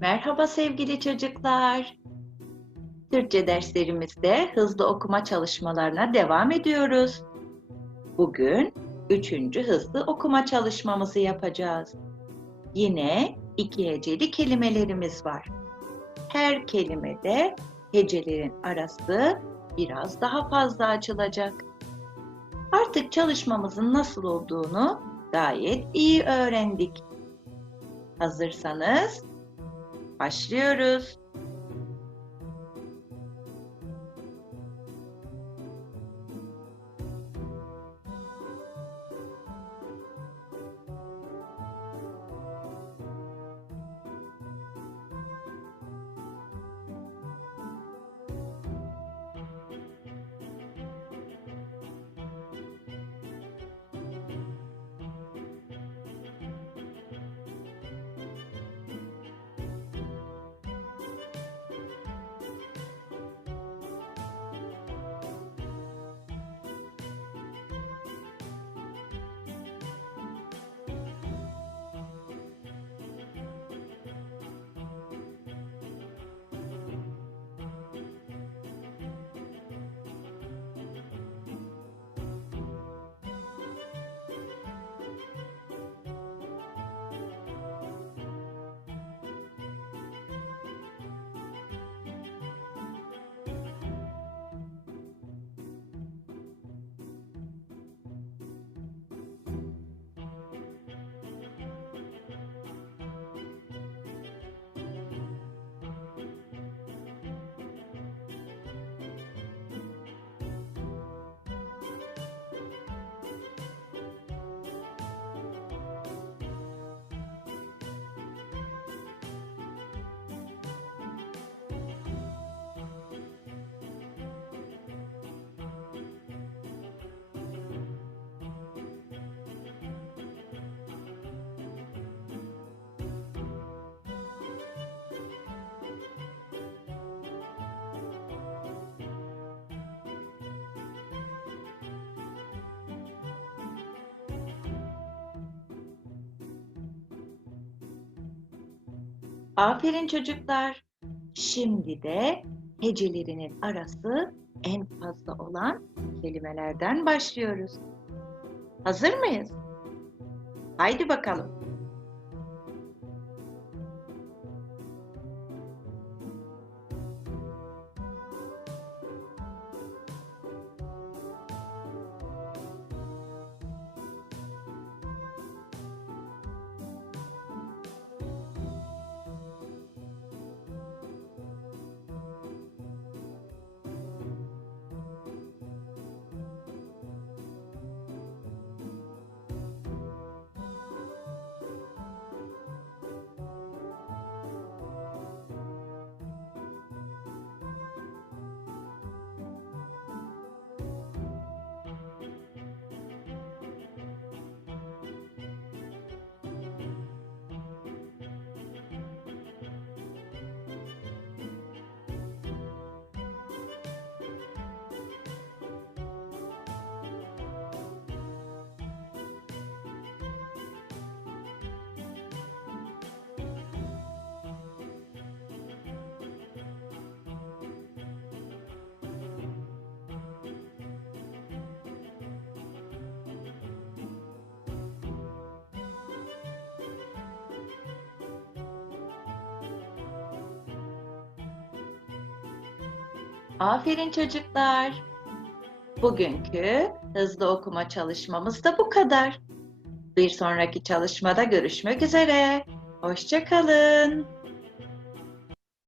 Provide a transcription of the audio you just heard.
Merhaba sevgili çocuklar. Türkçe derslerimizde hızlı okuma çalışmalarına devam ediyoruz. Bugün üçüncü hızlı okuma çalışmamızı yapacağız. Yine iki heceli kelimelerimiz var. Her kelimede hecelerin arası biraz daha fazla açılacak. Artık çalışmamızın nasıl olduğunu gayet iyi öğrendik. Hazırsanız başlıyoruz. Aferin çocuklar. Şimdi de hecelerinin arası en fazla olan kelimelerden başlıyoruz. Hazır mıyız? Haydi bakalım. Aferin çocuklar. Bugünkü hızlı okuma çalışmamız da bu kadar. Bir sonraki çalışmada görüşmek üzere. Hoşça kalın.